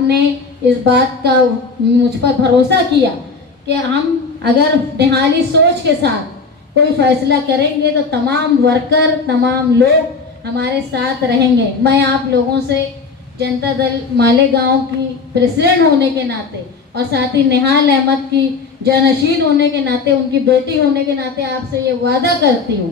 आपने इस बात का मुझ पर भरोसा किया कि हम अगर निहाली सोच के साथ कोई फैसला करेंगे तो तमाम वर्कर, तमाम लोग हमारे साथ रहेंगे। मैं आप लोगों से जनता दल मालेगांव की प्रेसिडेंट होने के नाते और साथ ही निहाल अहमद की जानशीन होने के नाते, उनकी बेटी होने के नाते आपसे ये वादा करती हूँ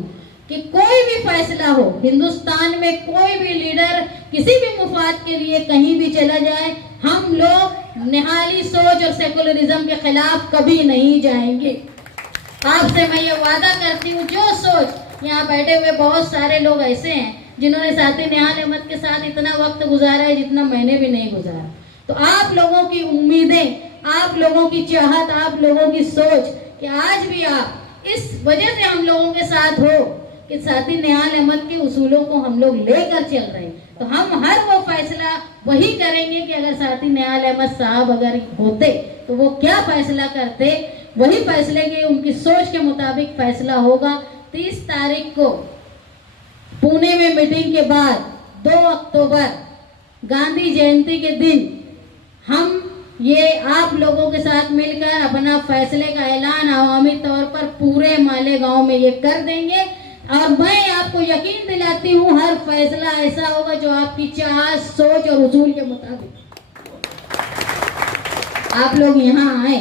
कि कोई भी फैसला हो, हिंदुस्तान में कोई भी लीडर किसी भी मुफाद के लिए कहीं भी चला जाए, हम लोग निहाली सोच और सेकुलरिज्म के खिलाफ कभी नहीं जाएंगे। आपसे मैं ये वादा करती हूँ, जो सोच यहाँ बैठे हुए बहुत सारे लोग ऐसे हैं जिन्होंने साथी निहाल अहमद के साथ इतना वक्त गुजारा है जितना मैंने भी नहीं गुजारा। तो आप लोगों की उम्मीदें, आप लोगों की चाहत, आप लोगों की सोच कि आज भी आप इस वजह से हम लोगों के साथ हो कि साथी निहाल अहमद के उसूलों को हम लोग लेकर चल रहे हैं। तो हम हर वो फैसला वही करेंगे कि अगर साथी निहाल अहमद साहब अगर होते तो वो क्या फैसला करते, वही फैसले के उनकी सोच के मुताबिक फैसला होगा। 30 तारीख को पुणे में मीटिंग के बाद 2 अक्टूबर गांधी जयंती के दिन हम ये आप लोगों के साथ मिलकर अपना फैसले का ऐलान अवामी तौर पर पूरे मालेगांव में ये कर देंगे। और मैं आपको यकीन दिलाती हूँ हर फैसला ऐसा होगा जो आपकी चाहत, सोच और उसूल के मुताबिक। आप लोग यहाँ आए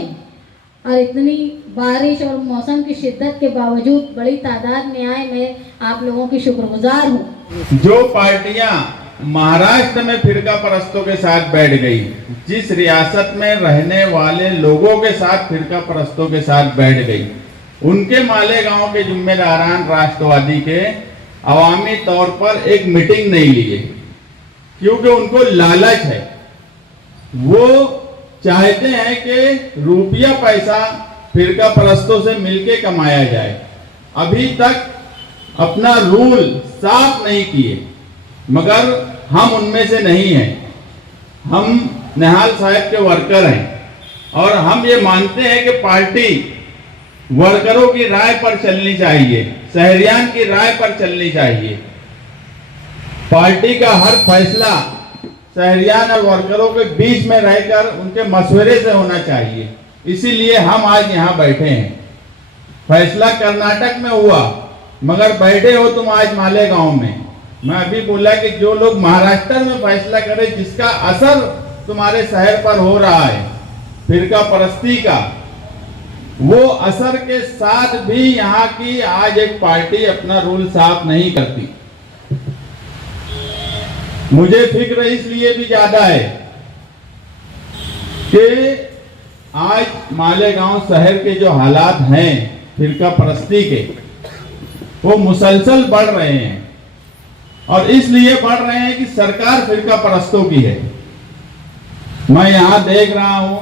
और इतनी बारिश और मौसम की शिद्दत के बावजूद बड़ी तादाद में आए, मैं आप लोगों की शुक्रगुजार हूँ। जो पार्टियां महाराष्ट्र में फिरका परस्तों के साथ बैठ गई, जिस रियासत में रहने वाले लोगों के साथ फिरका परस्तों के साथ बैठ गई, उनके मालेगांव के जिम्मेदारान राष्ट्रवादी के अवामी तौर पर एक मीटिंग नहीं लिए, क्योंकि उनको लालच है। वो चाहते हैं कि रुपया पैसा फिरका परस्तों से मिलके कमाया जाए। अभी तक अपना रूल साफ नहीं किए, मगर हम उनमें से नहीं हैं। हम निहाल साहब के वर्कर हैं और हम ये मानते हैं कि पार्टी वर्करों की राय पर चलनी चाहिए, शहरियान की राय पर चलनी चाहिए। पार्टी का हर फैसला शहरियान और वर्करों के बीच में रहकर उनके मशवरे से होना चाहिए। इसीलिए हम आज यहाँ बैठे हैं। फैसला कर्नाटक में हुआ, मगर बैठे हो तुम आज मालेगांव में। मैं अभी बोला कि जो लोग महाराष्ट्र में फैसला करें, जिसका असर तुम्हारे शहर पर हो रहा है फिरका परस्ती का, वो असर के साथ भी यहाँ की आज एक पार्टी अपना रूल साफ नहीं करती। मुझे फिक्र इसलिए भी ज्यादा है कि आज मालेगांव शहर के जो हालात हैं फिरका परस्ती के, वो मुसलसल बढ़ रहे हैं। और इसलिए बढ़ रहे हैं कि सरकार फिरका परस्तों की है। मैं यहाँ देख रहा हूं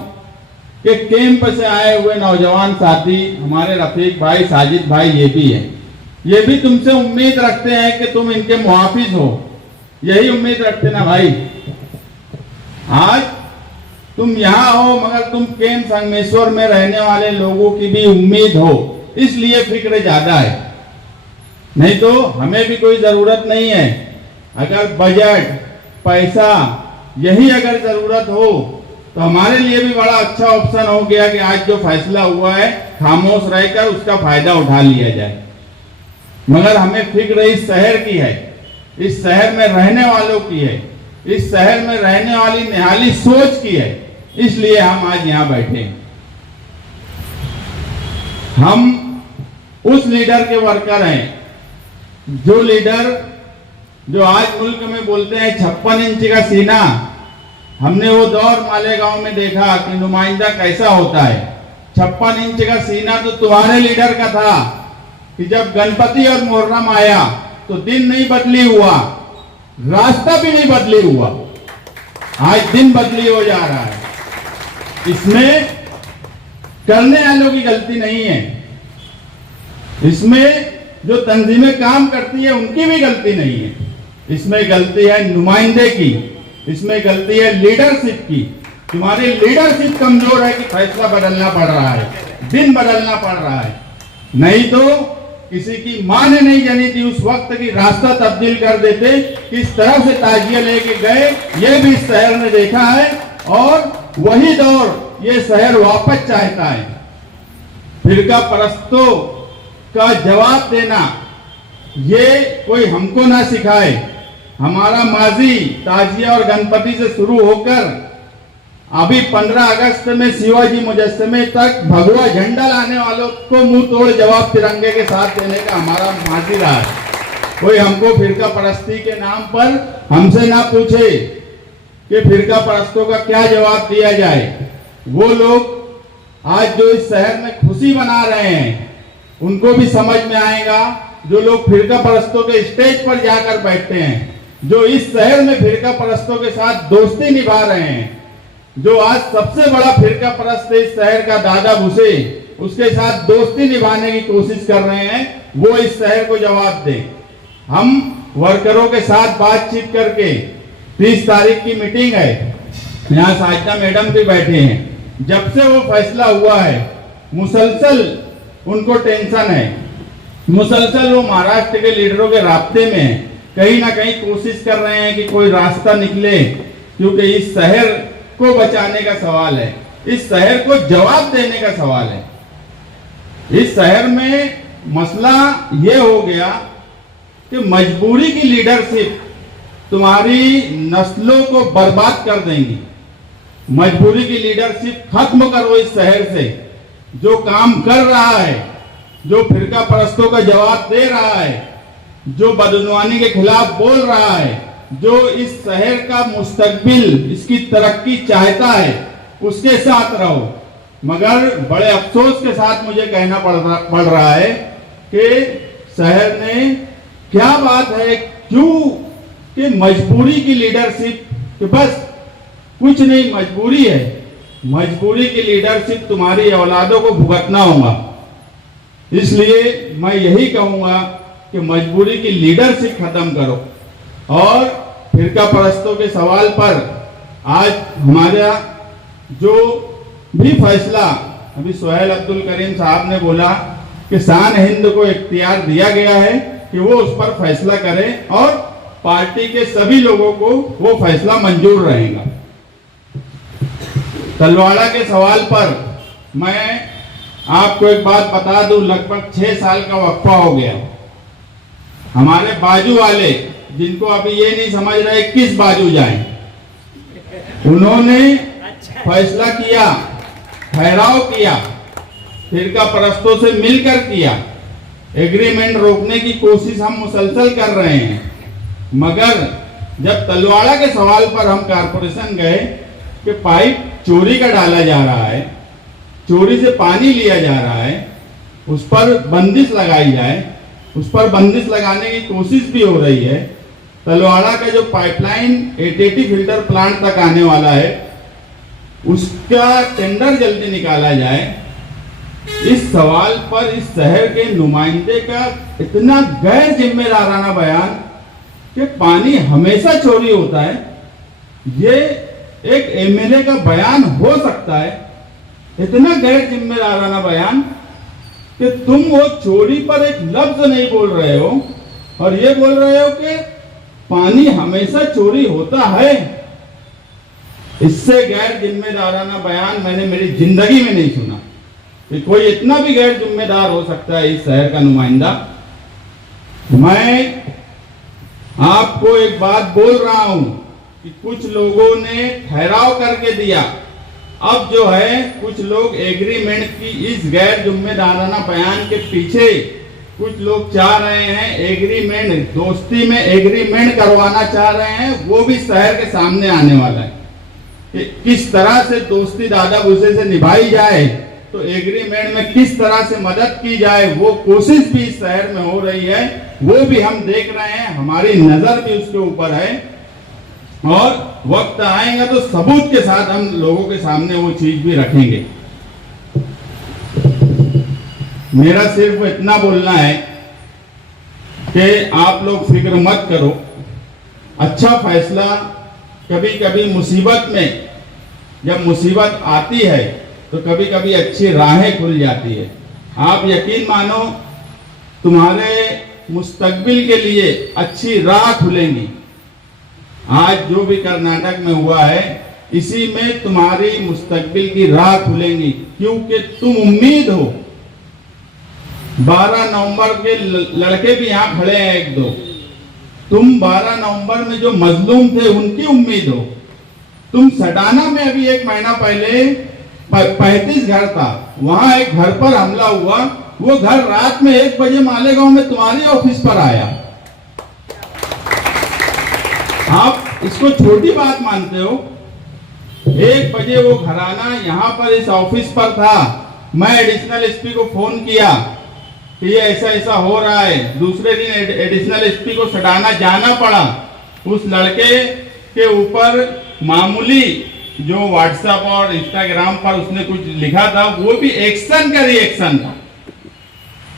कि कैंप से आए हुए नौजवान साथी हमारे रफीक भाई, साजिद भाई, ये भी हैं। ये भी तुमसे उम्मीद रखते हैं कि तुम इनके मुहाफिज हो। यही उम्मीद रखते ना भाई। आज तुम यहाँ हो, मगर तुम कैंप संगमेश्वर में रहने वाले लोगों की भी उम्मीद हो, इसलिए फिक्र ज्यादा है। नहीं तो हमें भी कोई जरूरत नहीं है। अगर बजट, पैसा, यही अगर जरूरत हो तो हमारे लिए भी बड़ा अच्छा ऑप्शन हो गया कि आज जो फैसला हुआ है खामोश रहकर उसका फायदा उठा लिया जाए। मगर हमें फिक्र इस शहर की है, इस शहर में रहने वालों की है, इस शहर में रहने वाली निहाली सोच की है। इसलिए हम आज यहाँ बैठे हैं। हम उस लीडर के वर्कर हैं, जो लीडर जो आज मुल्क में बोलते हैं 56 इंच का सीना। हमने वो दौर मालेगांव में देखा कि नुमाइंदा कैसा होता है। 56 इंच का सीना तो तुम्हारे लीडर का था कि जब गणपति और मुहर्रम आया तो दिन नहीं बदली हुआ, रास्ता भी नहीं बदली हुआ, आज दिन बदली हो जा रहा है। इसमें करने वालों की गलती नहीं है, इसमें जो तंजीमें काम करती है उनकी भी गलती नहीं है। इसमें गलती है नुमाइंदे की, इसमें गलती है लीडरशिप की। तुम्हारी लीडरशिप कमजोर है कि फैसला बदलना पड़ रहा है, दिन बदलना पड़ रहा है। नहीं तो किसी की मां ने नहीं जानी थी उस वक्त की रास्ता तब्दील कर देते। किस तरह से ताजिया लेके गए ये भी इस शहर ने देखा है। और वही दौर ये शहर वापस चाहता है। फिरका परस्तों का जवाब देना ये कोई हमको ना सिखाए। हमारा माजी ताजिया और गणपति से शुरू होकर अभी 15 अगस्त में शिवाजी मुजस्समे तक भगवा झंडा लाने वालों को मुंह तोड़ जवाब तिरंगे के साथ देने का हमारा माजी रहा है। कोई हमको फिरका परस्ती के नाम पर हमसे ना पूछे कि फिरका परस्तों का क्या जवाब दिया जाए। वो लोग आज जो इस शहर में खुशी बना रहे हैं उनको भी समझ में आएगा। जो लोग फिरका परस्तों के स्टेज पर जाकर बैठते हैं, जो इस शहर में फिरका परस्तों के साथ दोस्ती निभा रहे हैं, जो आज सबसे बड़ा फिरका परस्त इस शहर का दादा भूसे उसके साथ दोस्ती निभाने की कोशिश कर रहे हैं, वो इस शहर को जवाब दें। हम वर्करों के साथ बातचीत करके 30 तारीख की मीटिंग है, यहाँ साजिदा मैडम भी बैठे हैं। जब से वो फैसला हुआ है मुसलसल उनको टेंशन है, मुसलसल वो महाराष्ट्र के लीडरों के रास्ते में कहीं ना कहीं कोशिश कर रहे हैं कि कोई रास्ता निकले, क्योंकि इस शहर को बचाने का सवाल है, इस शहर को जवाब देने का सवाल है। इस शहर में मसला ये हो गया कि मजबूरी की लीडरशिप तुम्हारी नस्लों को बर्बाद कर देंगी। मजबूरी की लीडरशिप खत्म करो इस शहर से। जो काम कर रहा है, जो फिरका परस्तों का जवाब दे रहा है, जो बदनवानी के खिलाफ बोल रहा है, जो इस शहर का मुस्तकबिल इसकी तरक्की चाहता है, उसके साथ रहो। मगर बड़े अफसोस के साथ मुझे कहना पड़ रहा है कि शहर ने क्या बात है, क्यों कि मजबूरी की लीडरशिप कि बस कुछ नहीं, मजबूरी है, मजबूरी की लीडरशिप तुम्हारी औलादों को भुगतना होगा। इसलिए मैं यही कहूंगा कि मजबूरी की लीडरशिप खत्म करो। और फिरका परस्तों के सवाल पर आज हमारा जो भी फैसला, अभी सोहेल अब्दुल करीम साहब ने बोला कि शान हिंद को इख्तियार दिया गया है कि वो उस पर फैसला करें और पार्टी के सभी लोगों को वो फैसला मंजूर रहेगा। तलवाड़ा के सवाल पर मैं आपको एक बात बता दूं, लगभग 6 साल का वक्फा हो गया। हमारे बाजू वाले जिनको अभी ये नहीं समझ रहे किस बाजू जाएं, उन्होंने फैसला किया, ठहराव किया, फिरका परस्तों से मिलकर किया, एग्रीमेंट रोकने की कोशिश हम मुसलसल कर रहे हैं। मगर जब तलवाड़ा के सवाल पर हम कारपोरेशन गए कि पाइप चोरी का डाला जा रहा है, चोरी से पानी लिया जा रहा है, उस पर बंदिश लगाई जाए, उस पर बंदिश लगाने की कोशिश भी हो रही है। तलवाड़ा का जो पाइपलाइन 880 फिल्टर प्लांट तक आने वाला है उसका टेंडर जल्दी निकाला जाए। इस सवाल पर इस शहर के नुमाइंदे का इतना गैर जिम्मेदाराना बयान कि पानी हमेशा चोरी होता है, ये एक एमएलए का बयान हो सकता है? इतना गैर जिम्मेदाराना बयान कि तुम वो चोरी पर एक लफ्ज नहीं बोल रहे हो और ये बोल रहे हो कि पानी हमेशा चोरी होता है। इससे गैर जिम्मेदाराना बयान मैंने मेरी जिंदगी में नहीं सुना कि कोई इतना भी गैर जिम्मेदार हो सकता है इस शहर का नुमाइंदा। मैं आपको एक बात बोल रहा हूं कि कुछ लोगों ने ठहराव करके दिया, अब जो है कुछ लोग एग्रीमेंट की इस गैर जिम्मेदाराना बयान के पीछे कुछ लोग चाह रहे हैं एग्रीमेंट, दोस्ती में एग्रीमेंट करवाना चाह रहे हैं। वो भी शहर के सामने आने वाला है कि किस तरह से दोस्ती दादा भूसे से निभाई जाए, तो एग्रीमेंट में किस तरह से मदद की जाए, वो कोशिश भी इस शहर में हो रही है, वो भी हम देख रहे हैं, हमारी नजर भी उसके ऊपर है। और वक्त आएगा तो सबूत के साथ हम लोगों के सामने वो चीज भी रखेंगे। मेरा सिर्फ इतना बोलना है कि आप लोग फिक्र मत करो, अच्छा फैसला कभी कभी मुसीबत में, जब मुसीबत आती है तो कभी कभी अच्छी राहें खुल जाती है। आप यकीन मानो तुम्हारे मुस्तकबिल के लिए अच्छी राह खुलेंगी। आज जो भी कर्नाटक में हुआ है इसी में तुम्हारी मुस्तकबिल की राह खुलेंगी, क्योंकि तुम उम्मीद हो। 12 नवंबर के लड़के भी यहाँ खड़े हैं एक दो, तुम 12 नवंबर में जो मजलूम थे उनकी उम्मीद हो। तुम सडाना में अभी 1 महीना पहले 35 घर था, वहां एक घर पर हमला हुआ, वो घर रात में 1 बजे मालेगांव में तुम्हारी ऑफिस पर आया। आप इसको छोटी बात मानते हो? 1 बजे वो घराना यहाँ पर इस ऑफिस पर था। मैं एडिशनल एसपी को फोन किया कि ये ऐसा ऐसा हो रहा है। दूसरे दिन एडिशनल एसपी को सडाना जाना पड़ा। उस लड़के के ऊपर मामूली जो व्हाट्सएप और इंस्टाग्राम पर उसने कुछ लिखा था, वो भी एक्शन का रिएक्शन था।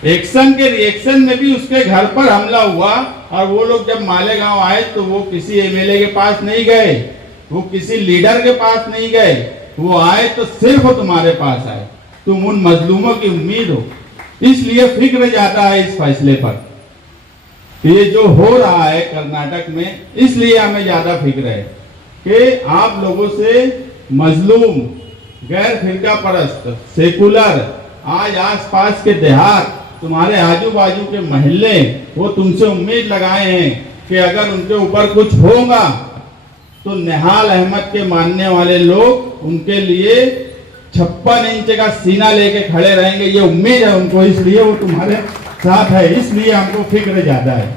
एक्शन के रिएक्शन में भी उसके घर पर हमला हुआ। और वो लोग जब मालेगांव आए तो वो किसी एमएलए के पास नहीं गए, वो किसी लीडर के पास नहीं गए, वो आए तो सिर्फ तुम्हारे पास आए। तुम उन मजलूमों की उम्मीद हो, इसलिए फिक्र ज्यादा है इस फैसले पर। ये जो हो रहा है कर्नाटक में, इसलिए हमें ज्यादा फिक्र है कि आप लोगों से मजलूम, गैर फिरका परस्त, सेकुलर, आज आसपास के देहात, तुम्हारे आजू बाजू के मोहल्ले, वो तुमसे उम्मीद लगाए हैं कि अगर उनके ऊपर कुछ होगा तो निहाल अहमद के मानने वाले लोग उनके लिए 56 इंच का सीना लेके खड़े रहेंगे। ये उम्मीद है उनको, इसलिए वो तुम्हारे साथ है, इसलिए हमको फिक्र ज्यादा है।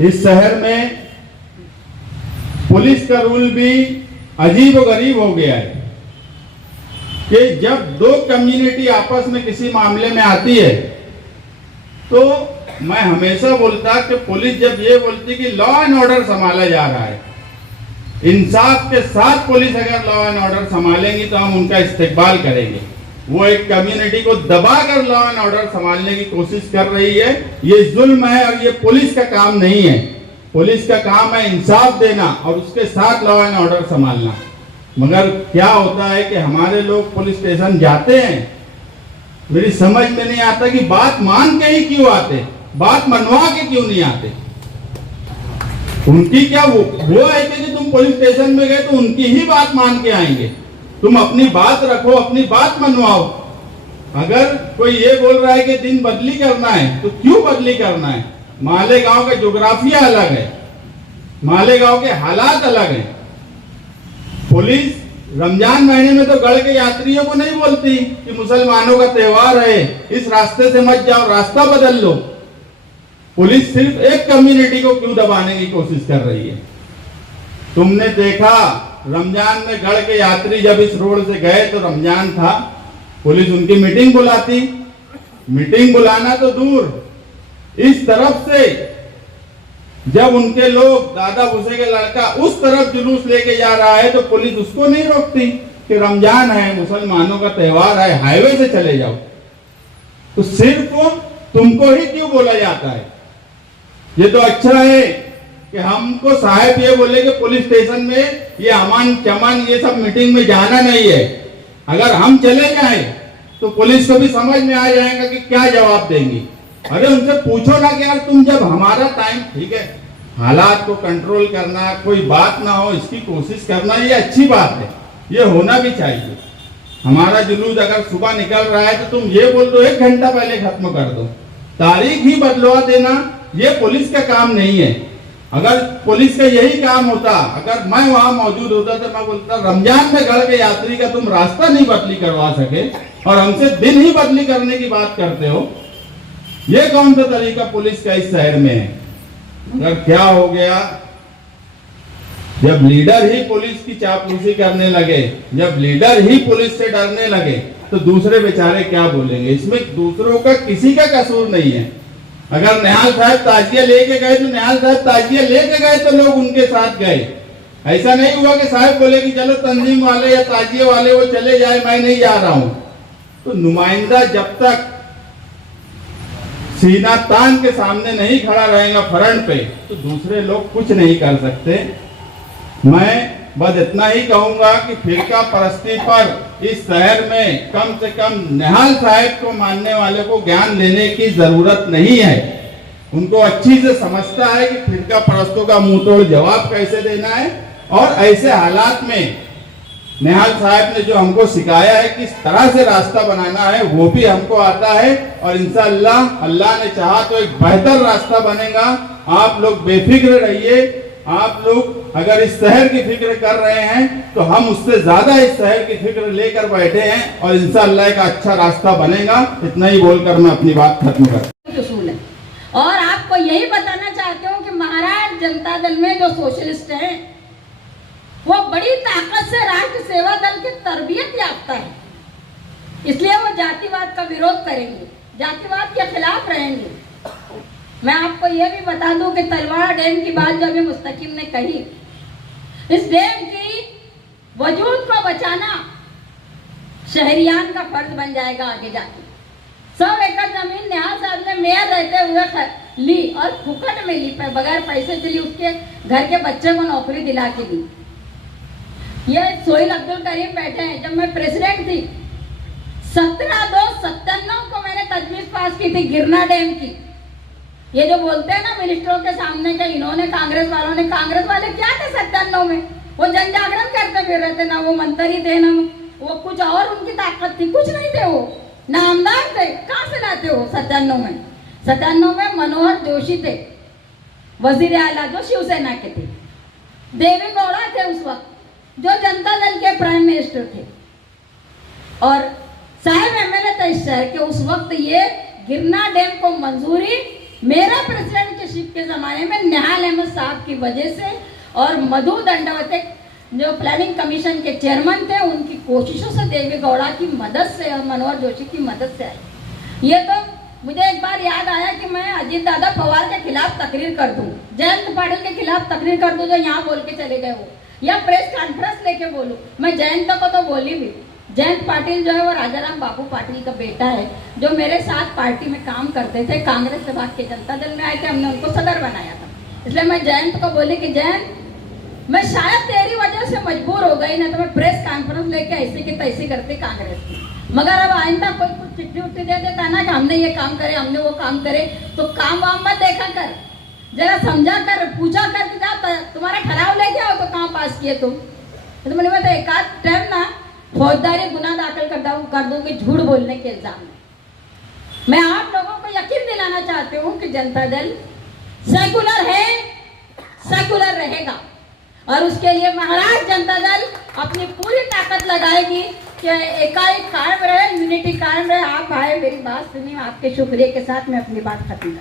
इस शहर में पुलिस का रूल भी अजीब और गरीब हो गया है कि जब 2 कम्युनिटी आपस में किसी मामले में आती है तो मैं हमेशा बोलता कि पुलिस जब ये बोलती कि लॉ एंड ऑर्डर संभाला जा रहा है, इंसाफ के साथ पुलिस अगर लॉ एंड ऑर्डर संभालेंगी तो हम उनका इस्तेकबाल करेंगे। वो एक कम्युनिटी को दबाकर लॉ एंड ऑर्डर संभालने की कोशिश कर रही है, ये जुल्म है और ये पुलिस का काम नहीं है। पुलिस का काम है इंसाफ देना और उसके साथ लॉ एंड ऑर्डर संभालना। मगर क्या होता है कि हमारे लोग पुलिस स्टेशन जाते हैं, मेरी समझ में नहीं आता कि बात मान के ही क्यों आते, बात मनवा के क्यों नहीं आते। उनकी क्या वो है कि तुम पुलिस स्टेशन में गए तो उनकी ही बात मान के आएंगे। तुम अपनी बात रखो, अपनी बात मनवाओ। अगर कोई ये बोल रहा है कि दिन बदली करना है तो क्यों बदली करना है? मालेगांव का ज्योग्राफिया अलग है, मालेगांव के हालात अलग हैं। पुलिस रमजान महीने में तो गढ़ के यात्रियों को नहीं बोलती कि मुसलमानों का त्योहार है, इस रास्ते से मत जाओ, रास्ता बदल लो। पुलिस सिर्फ एक कम्युनिटी को क्यों दबाने की कोशिश कर रही है? तुमने देखा रमजान में गढ़ के यात्री जब इस रोड से गए तो रमजान था, पुलिस उनकी मीटिंग बुलाती। मीटिंग बुलाना तो दूर, इस तरफ से जब उनके लोग दादा भूसे के लड़का उस तरफ जुलूस लेके जा रहा है तो पुलिस उसको नहीं रोकती कि रमजान है, मुसलमानों का त्योहार है, हाईवे से चले जाओ। तो सिर्फ तुमको ही क्यों बोला जाता है? ये तो अच्छा है कि हमको साहब ये बोले कि पुलिस स्टेशन में ये अमन चमन ये सब मीटिंग में जाना नहीं है। अगर हम चले जाएं तो पुलिस को भी समझ में आ जाएगा कि क्या जवाब देंगी। अरे उनसे पूछो ना कि यार तुम जब हमारा टाइम, ठीक है, हालात को कंट्रोल करना, कोई बात ना हो इसकी कोशिश करना, ये अच्छी बात है, ये होना भी चाहिए। हमारा जुलूस अगर सुबह निकल रहा है तो तुम ये बोल दो 1 घंटा पहले खत्म कर दो, तारीख ही बदलवा देना, ये पुलिस का काम नहीं है। अगर पुलिस का यही काम होता, अगर मैं वहां मौजूद होता तो मैं बोलता रमजान में गढ़ के यात्री का तुम रास्ता नहीं बदली करवा सके और हमसे दिन ही बदली करने की बात करते हो, ये कौन सा तरीका पुलिस का इस शहर में है? अगर क्या हो गया, जब लीडर ही पुलिस की चापलूसी करने लगे, जब लीडर ही पुलिस से डरने लगे तो दूसरे बेचारे क्या बोलेंगे? इसमें दूसरों का किसी का कसूर नहीं है। अगर निहाल साहब ताजिया लेके गए तो निहाल साहब ताजिया लेके गए तो लोग उनके साथ गए। ऐसा नहीं हुआ कि साहब बोले कि चलो तंजीम वाले या ताजिए वाले वो चले जाए, मैं नहीं जा रहा हूं। तो नुमाइंदा जब तक सीना तान के सामने नहीं खड़ा रहेगा फ्रंट पे तो दूसरे लोग कुछ नहीं कर सकते। मैं बस इतना ही कहूंगा कि फिरका परस्ती पर इस शहर में कम से कम निहाल साहब को मानने वाले को ज्ञान लेने की जरूरत नहीं है। उनको अच्छी से समझता है कि फिरका परस्तों का मुंह तोड़ जवाब कैसे देना है और ऐसे हालात में निहाल साहब ने जो हमको सिखाया है किस तरह से रास्ता बनाना है वो भी हमको आता है, और इंशाअल्लाह अल्लाह ने चाहा तो एक बेहतर रास्ता बनेगा। आप लोग बेफिक्र रहिए। आप लोग अगर इस शहर की फिक्र कर रहे हैं तो हम उससे ज्यादा इस शहर की फिक्र लेकर बैठे हैं, और इंशाअल्लाह एक अच्छा रास्ता बनेगा। इतना ही बोलकर मैं अपनी बात खत्म करता हूँ। और आपको यही बताना चाहते हूँ कि महाराज जनता दल में जो सोशलिस्ट हैं वो बड़ी ताकत से राष्ट्र सेवा दल की तरबियत याफ्ता है, इसलिए वो जातिवाद का विरोध करेंगे, जातिवाद के खिलाफ रहेंगे। मैं आपको यह भी बता दूं कि तलवाड़ा डैम की बात जो अभी मुस्तकिम ने कही, इस डैम की वजूद को बचाना शहरियान का फर्ज बन जाएगा आगे जाके। 100 एकड़ जमीन निहाल साहब ने मेयर रहते हुए ली और फुकट में ली, बगैर पैसे के लिए उसके घर के बच्चे को नौकरी दिला के दी। ये सोहेल अब्दुल करीम बैठे हैं। जब मैं प्रेसिडेंट थी 17/2/97 को मैंने तजवीज पास की थी गिरना डैम की। ये जो बोलते हैं ना मिनिस्टरों के सामने कि इन्होंने कांग्रेस वाले क्या थे 97 में? वो जन जागरण करते फिर रहे थे, ना वो मंत्री थे, ना वो कुछ और उनकी ताकत थी, कुछ नहीं थे वो, ना आमदार थे। कहां से लाते हो 97 में? 97 में मनोहर जोशी थे वजीर आला जो शिवसेना के थे, देवी गौड़ा थे उस वक्त जो जनता दल के प्राइम मिनिस्टर थे, और साहब एमएलए थे इस शहर के। उस वक्त ये गिरना डैम को मंजूरी मेरा प्रेसिडेंटशिप के जमाने में निहाल अहमद साहब की वजह से और मधु दंडवते जो प्लानिंग कमीशन के चेयरमैन थे उनकी कोशिशों से, देवी गौड़ा की मदद से और मनोहर जोशी की मदद से आई। ये तो मुझे एक बार याद आया कि मैं अजीत दादा पवार के खिलाफ तकरीर कर दूं, जयंत पाटिल के खिलाफ तकरीर कर दूं जो यहाँ बोल के चले गए वो, या प्रेस कॉन्फ्रेंस लेके बोलूं। मैं जयंत को तो बोली भी। जयंत पाटिल जो है वो राजाराम बापू पाटिल का बेटा है, जो मेरे साथ पार्टी में काम करते थे, कांग्रेस से भाग के जनता दल में आए थे, हमने उनको सदर बनाया था। इसलिए मैं जयंत को बोली कि जयंत मैं शायद तेरी वजह से मजबूर हो गई, ना तो मैं प्रेस कॉन्फ्रेंस लेके ऐसी की तैसी करती कांग्रेस की, मगर अब आइंदा कोई कुछ चिट्ठी उट्ठी दे देता ना कि हमने ये काम करे, हमने वो काम करे, तो काम वाम मत देखा कर, जरा समझा कर, पूछा कर कि जा तुम्हारा ठहराव लेके आओ तो कहाँ पास किए तुम। तो मैंने बताया एक आध टाइम ना फौजदारी गुना दाखिल कर दूंगी झूठ बोलने के इल्जाम में। मैं आप लोगों को यकीन दिलाना चाहती हूँ कि जनता दल सेकुलर है, सेकुलर रहेगा, और उसके लिए महाराज जनता दल अपनी पूरी ताकत लगाएगी कि एकाएक कायम रहे, यूनिटी कायम रहे। आप आए, मेरी बात सुनी, आपके शुक्रिया के साथ मैं अपनी बात खत्म